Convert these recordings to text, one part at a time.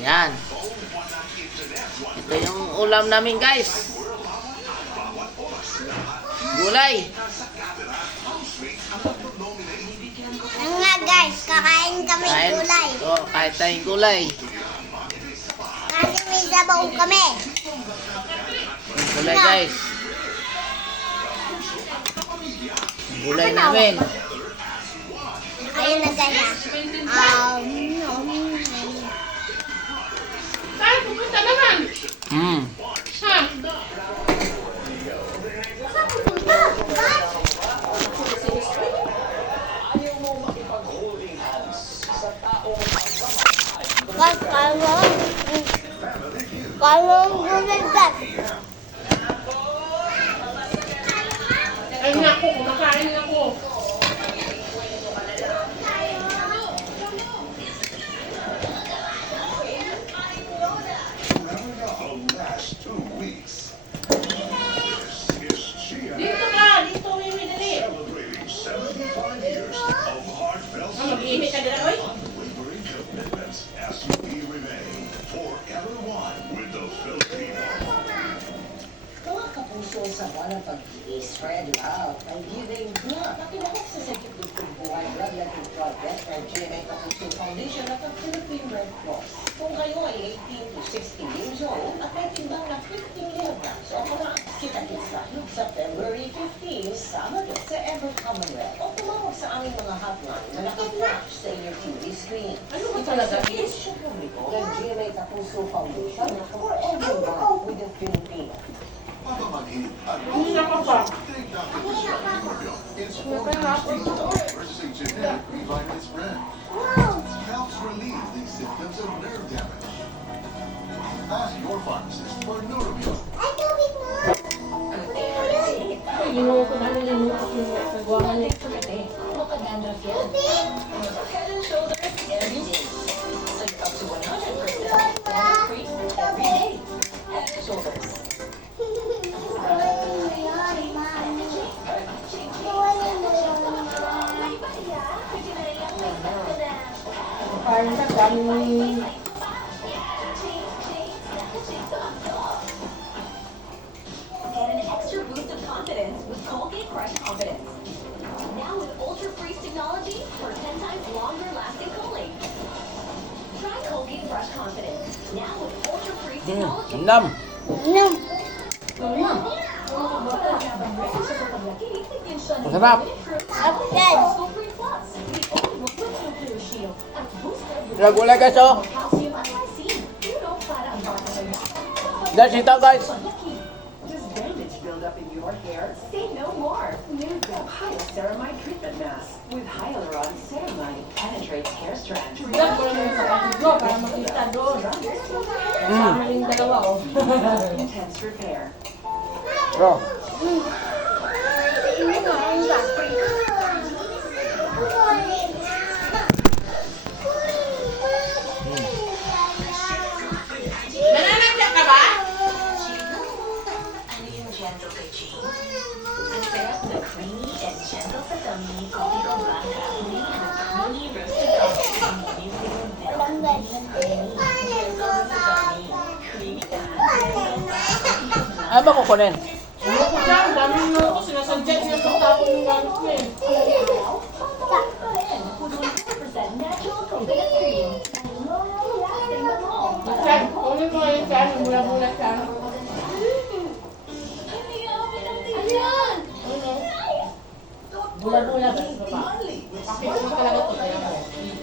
Ayan. Ito yung ulam namin, guys. Gulay. Ano nga guys, kakain kami gulay. Oh, kahit tayong gulay. Kasi may sabaw kami. Gulay, guys. Gulay namin. Ayun na guys. Ay, pupunta naman. Ha? Kalong gulay guys. Ay, naku, kumakain ako. Dito ka, dito, Mimi, dali. Mag-iimik ka dala, oy. Mga kapuso sa buwan ng pag-i-spread love and giving blood. Nakinahok sa Secretary of Buhay Blood Letting Project or GMA Kapuso Foundation at ang Philippine Red Cross. Kung kayo ay 18 to 60 years old at may timbang na 15 kilograms o mga kita-kits sa February 15, Sabado sa Ever Commonwealth o tumawag sa aming mga hotline na naka-flash sa inyong TV screen. Ano ba talaga? Sa publiko ng GMA Kapuso Foundation for everyone with the Filipino. Kanina ka pa. Helps relieve the symptoms of nerve damage. Ask your pharmacist for Neurobion. Ay, tubig mo. Inuuko namin yung nagawa nga nila. Makadandruff yan. Head and shoulders every day. Like up to 100% dandruff-free every day. Head and shoulders. Parang sa dami mo yung... Get an extra boost of confidence with Colgate Crush Confidence. Now with Ultra Freeze technology for 10 times longer lasting cooling. Try Colgate Brush Confidence. Now with Ultra Freeze technology. Nam. Nom. Masarap. Guys. Sila gulay, guys, oh. Guys, ito, guys. Does bandage build up in your hair? Say no more. New Hyaluronate Treatment Mask with Hyaluron Ceramide penetrates hair strands. Yan ko lang sa kapatid ko para makita doon. Kasama rin dalawa, oh. Intense repair. Bro. Nananagyan ka ba? Ano yung gentle kay Jean? Ang sarap na creamy and gentle sa tummy, coffee ko blanca, creamy and creamy roasted coffee, creamy with Walang creamy, gentle sa tummy, creamy Ano ba kukunin? Ano ko siya? Ang dami nyo ako. Sinasadya niya sa tapon ng gamit ko eh. natural coconut cream. Lasting the long. Chad, kunin mo yung Chad. Yung mula-mula siya. Ayan! Mula-mula ba? Ito pa. Pakita mo talaga ito. Kaya mo.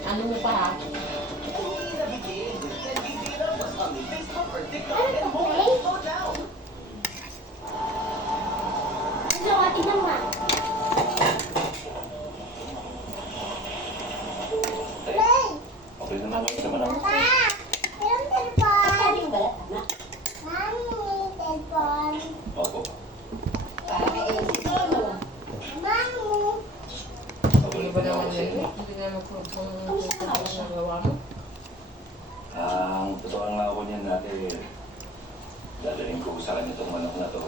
Ano mo pa ha? Tingnan mo. Okay naman kami sa manang. Papa, yung telepon. Pwedeng balat na. Mami, telepon. Opo. Mami. Hindi ba naman yun? Hindi naman kung nagawa mo. Ang totoo nga ako niyan natin, dadalhin ko sa kanya itong manok na to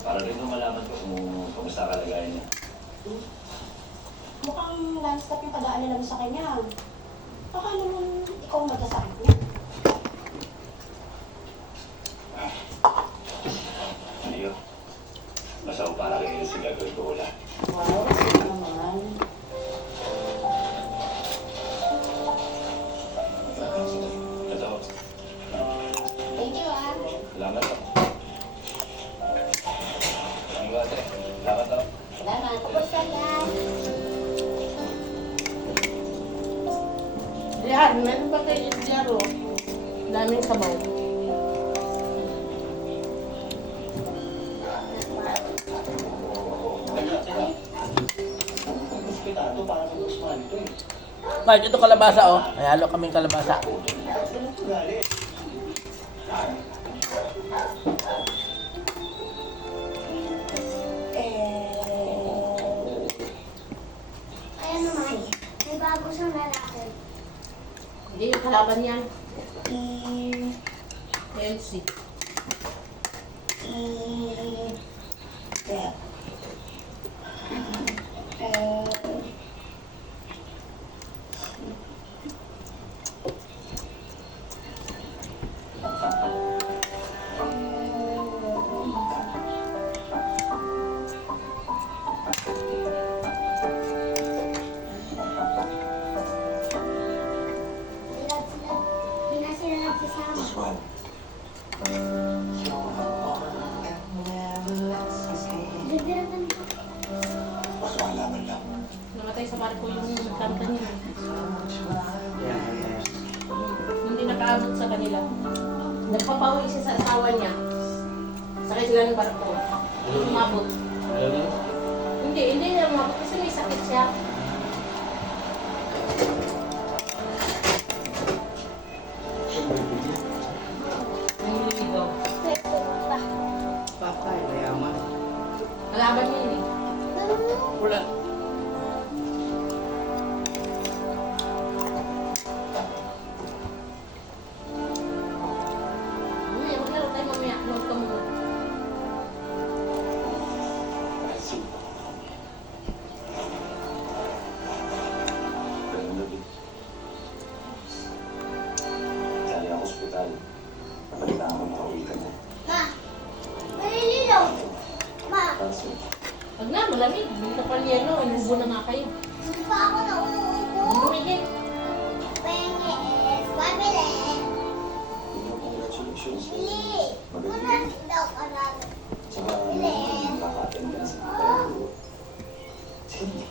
para rin malaman ko kung kumusta kalagayan niya. Mukhang non-stop yung pag-aalala mo sa kanya. Baka naman ikaw magkasakit niya. CR. Meron ba kayo CR o? Daming sabaw. Kahit ito kalabasa oh. Ay halo kaming kalabasa. Ayan naman. May bago siyang lalaki. Hindi yung kalaban yan. Elsie. Hindi na sila nagsasama. Bibira ka nito. Namatay sa Marco yung kanta niya. Hindi nakaabot sa kanila. Nagpapawi siya sa asawa niya. Sakay sila ng barko. Umabot. Hindi niya umabot kasi may sakit siya. Nililigaw. Patay, mayaman. Kalaban niya yun eh. Wala. Mamaya, maglaro tayo mamaya. Huwag ka muna. Kaya ako ospital. Kailangan ko makawitan mo. Ma, malililaw. Ma, Kasi Wag na, malamig. Hindi ka pa yelo. Inubo na nga kayo. hindi pa ako nauubo. Bumigit. Pengi is pabili. congratulations. Bili. Muna daw ka na. Saka nakaka-attendance. Sige.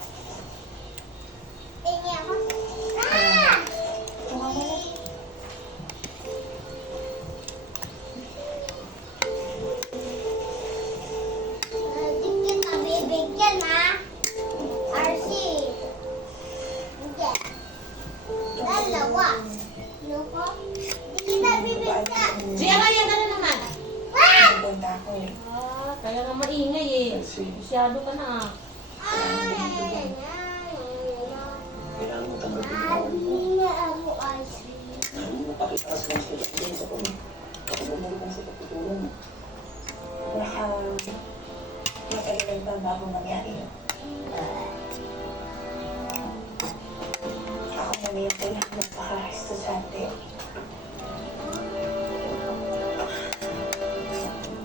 Pengi ako. Ah! Hindi kita bibigyan ha. RC. Hindi. Dalawa. Loko. Hindi kita bibigyan. Siya kaya ka na naman. Ah! Ah, kaya nga maingay eh. Masyado ka na. Ay, ay, ay, ay, ay. Kailangan mo tanggapin mo. Sabi niya ako RC. Ano napakitaas mo sa pagtulong sa kanya? Pagmamahal mo sa pagtulong. Matagal pa bago mangyari yun. Ako muna yung kailangan magpaka-estudyante.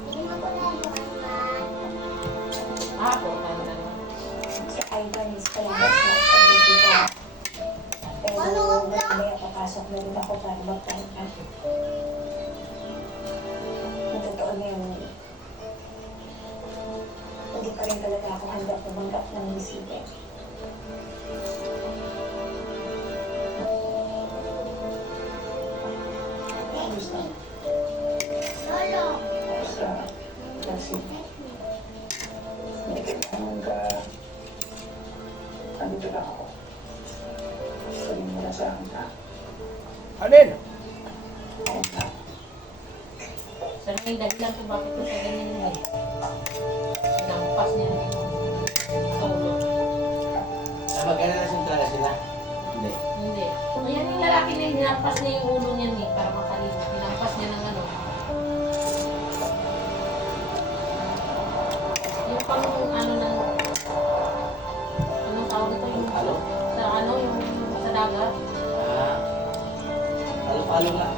Hindi mo ko nabukan. Ah, po, tayo na naman. Si Ivan is palabas na pagbibigay. Pero mamaya papasok na rin ako para magpahinga. Ang totoo na yun, hindi pa rin talaga ako handa tumanggap ng bisita. Kamusta? Lolo. Kamusta? Kasi may kailangan ka. Andito lang ako. Sabihin mo na sa akin ha. Alin? Ayun lang. Sana yung dahilan kung bakit ko siya ganyan yun eh. Sinampas niya rin sa ulo. Magkano na sentral sila? Hindi. Hindi. Ayan yung lalaki na yun, hinampas niya yung ulo niya eh, para makalina. Hinampas niya ng ano. Yung pang ano ng... Anong tawag ito? Yung Halo? sa ano, yung sa dagat. Ah. Halo-halo nga.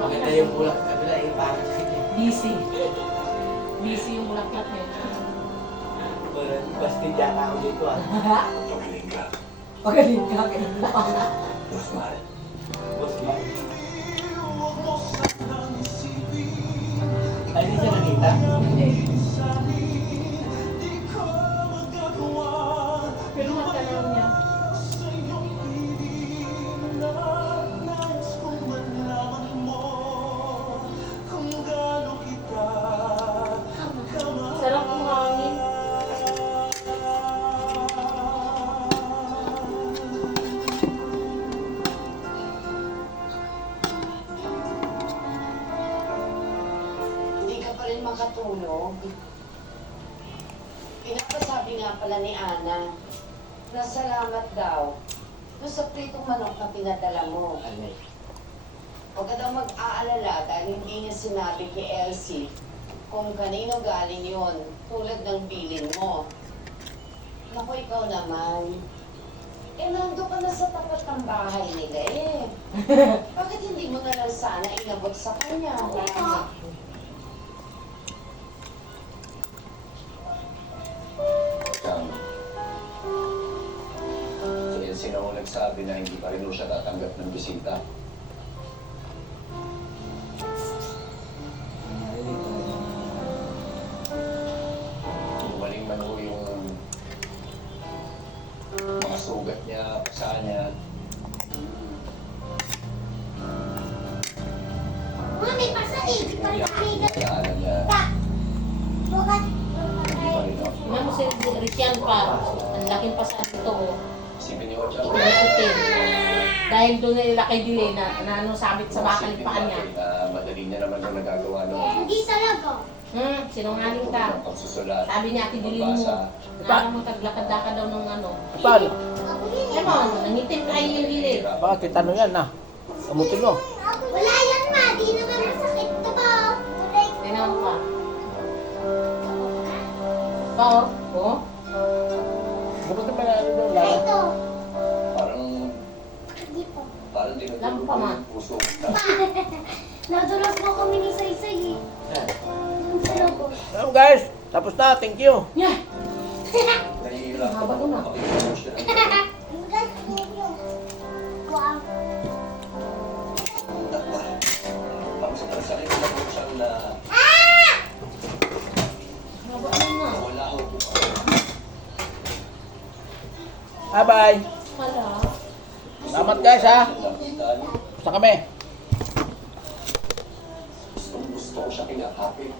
Maganda yung bulak sa kabila eh. Parang Busy. Busy yung bulaklak niya. basti dyan ako dito ah. Pagaling ka. Pagaling ka, ganun lang. Mas mahal. Boss ba? Ay, hindi siya nakita? Hindi. panahon niya. Sarap ng hangin. Hindi ka pa rin makatulog. Pinapasabi nga pala ni Ana na salamat daw doon sa pritong manok na pinadala mo. Huwag ka daw mag-aalala dahil hindi niya sinabi kay Elsie kung kanino galing yon tulad ng bilin mo. Naku, ikaw naman. Nando ka na sa tapat ng bahay nila eh. Bakit hindi mo na lang sana inabot sa kanya? Kaya sino ang nagsabi na hindi pa rin siya tatanggap ng bisita? Maling man ho yung mga sugat niya, pasa niya. Mami, pasa eh. Kasi kung yan ang nalaanan niya, Bukas. hindi pa rin ako. Tingnan mo si Richian pa. Ang laking pasan ito. Isipin niyo siya. Itin. Dahil doon nila kay Dile na ano sabit sa bakal pa niya. Madali niya naman yung nagagawa noon. Hindi talaga. Sinungaling ka. Ang pagsusulat. Sabi niya, Ate Dile mo. pagbasa. Na magkaglakad-lakad daw ng ano. Paano? Ako yun eh. Ewan, nangitim kayo yung Dile. Bakit ano yan na? Amutin mo. Wala yan, ma. Di naman masakit. Diba? Tingnan pa. Pa, oh. Bakit naman ano doon lang? Ito. Parang, Hindi po. parang tinutulog Lampa, ma. yung puso. Nadulas mo kami ni Saysay eh. Doon sa loob. Ano guys? Tapos na. Thank you. Yeah. Nahihirapan Haba ko na. makikita siya. Ang gas ninyo. Wow. Parang sakit na po siyang na Haba na. wala ako po. Bye-bye. Wala. Salamat guys ha. Nakita niyo, Basta kami. gusto ko siya kinakapit.